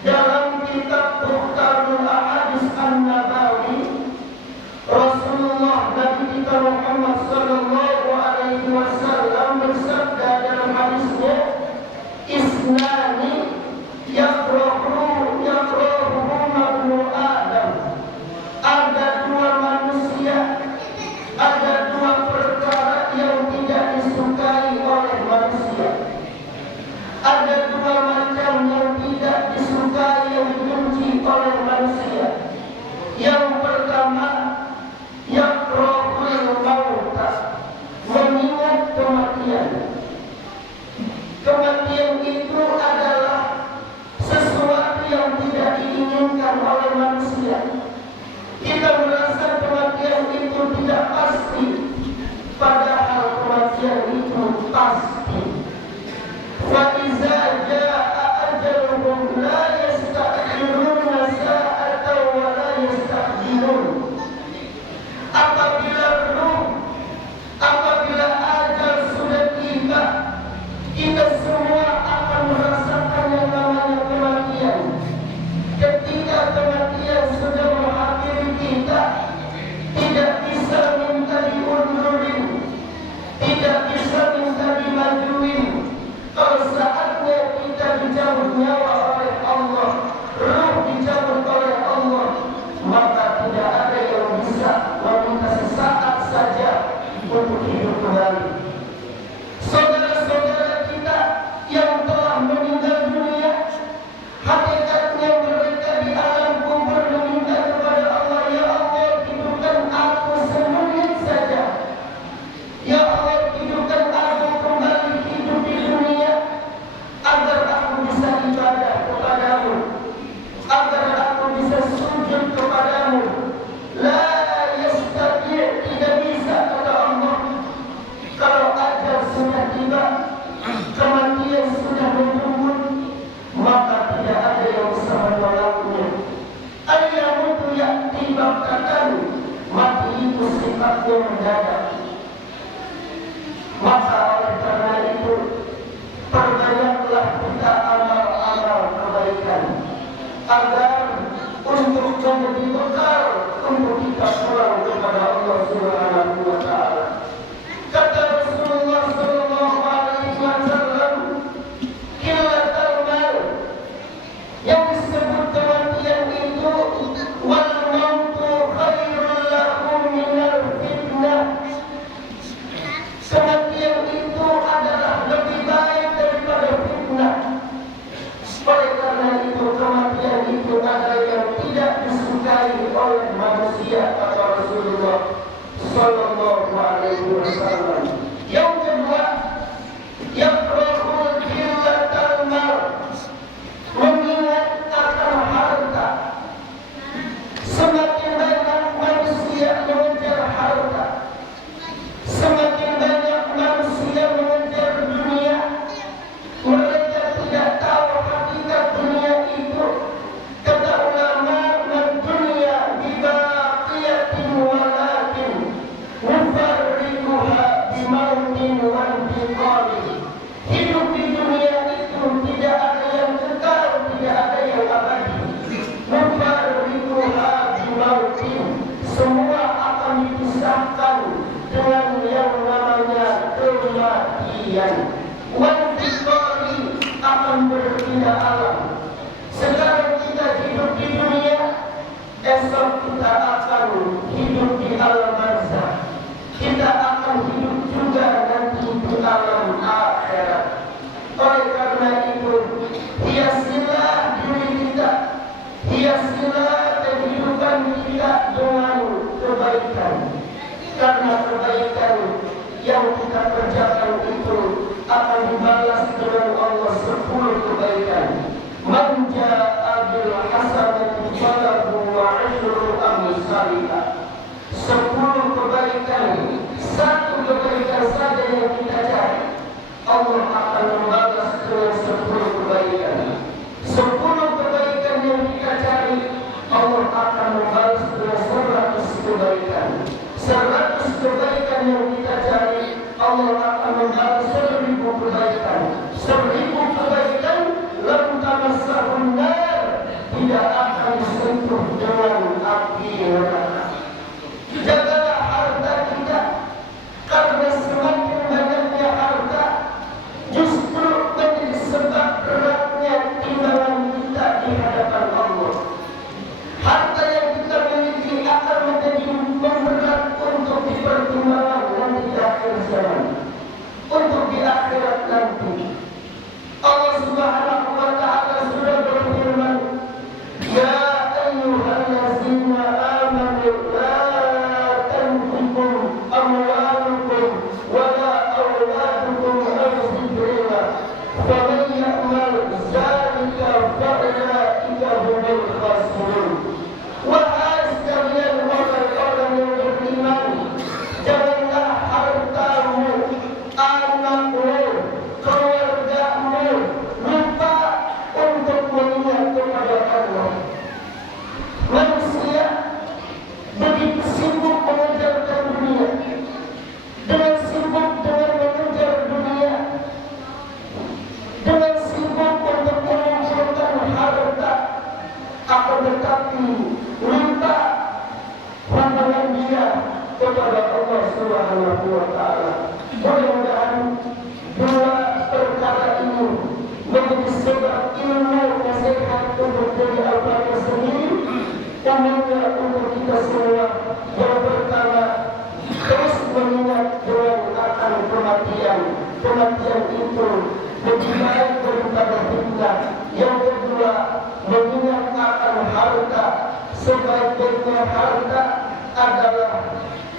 Dalam kitab Mukhtarul Ahadits sifatnya mendadak. Maka oleh karena itu, perbanyaklah kita amal-amal kebaikan agar untuk menjadi bekal untuk kita pulang kepada Allah Subhanahu wa Ta'ala. Kata Rasulullah sallallahu alaihi wasallam, "Qillatul mal," yang disebut kematian itu, wal mautu khairul lakum minal fitnah. Kematian itu adalah lebih baik daripada fitnah. Oleh karena itu, kematian itu ada yang tidak disukai oleh manusia, kata Rasulullah sallallahu alaihi wasallam. Yang kedua, yakrahul qillatal mal, mengingat akan harta. Semakin banyak manusia mengejar harta, semakin banyak manusia mengejar dunia. Mereka tidak tahu hakikat dunia itu. Kata ulama, dunia bibaqiyatin walakin nufarriquha bimautin wal biqali. Hidup di dunia itu tidak ada yang kekal, tidak ada yang abadi. Nufarriquha bimautin, semua akan dipisahkan dengan yang namanya kematian. Wal biqali, akan berpindah alam. Sekarang kita hidup di dunia, esok kita akan hidup di alam barzakh. Kita akan hidup juga nanti di alam akhirat. Oleh karena itu, hiasilah diri kita, hiasilah kehidupan kita dengan kebaikan. Karena kebaikan yang kita kerjakan itu akan dibalas dengan Allah 10 kebaikan. Man jaa'a bil hasanati falahu asyru amsalha. 10 kebaikan, satu kebaikan saja yang kita cari, Allah akan membalas dengan 10 kebaikan. 10 kebaikan yang kita cari, Allah akan membalas dengan 100 kebaikan. 100 kebaikan yang kita cari, Allah akan membalas 1000 kebaikan. 1000 kebaikan, lam tamassahun nar, tidak akan disentuh dengan api neraka. Jagalah harta kita, karena semakin banyaknya harta justru menjadi sebab beratnya timbangan kita di hadapan Allah. Harta yang kita miliki akan menjadi memberat untuk dipertimbangkan nanti di akhir zaman, untuk di akhirat nanti. Allah Subhanahu wa Ta'ala sudah berfirman, "Ya ayyuhallazina amanu la tanfiqu amwalukum wa la auladukum an dzikrillah, faman ya'mal dzalika fa ulaika humul khasirun." Wahai sekalian orang-orang yang beriman, janganlah hartamu, anakmu, keluargamu lupa untuk mengingat kepada Allah. Manusia begitu sibuk mengejarkan dunia, dengan sibuk dengan mengejar dunia, dengan sibuk untuk mengumpulkan harta, akan tetapi lupa hubungan dia kepada Allah Subhanahu wa Ta'ala. Mudah-mudahan dua perkara ini menjadi sebab ilmu nasihat untuk diri al-Fatihah sendiri, umumnya untuk kita semua. Yang pertama, terus mengingat dengan akan kematian. Kematian itu lebih baik daripada fitnah. Yang kedua, mengingat akan harta. Sebaik-baiknya harta adalah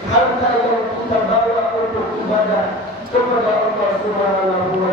harta yang kita bawa untuk ibadah kepada Allah Subhanahu wa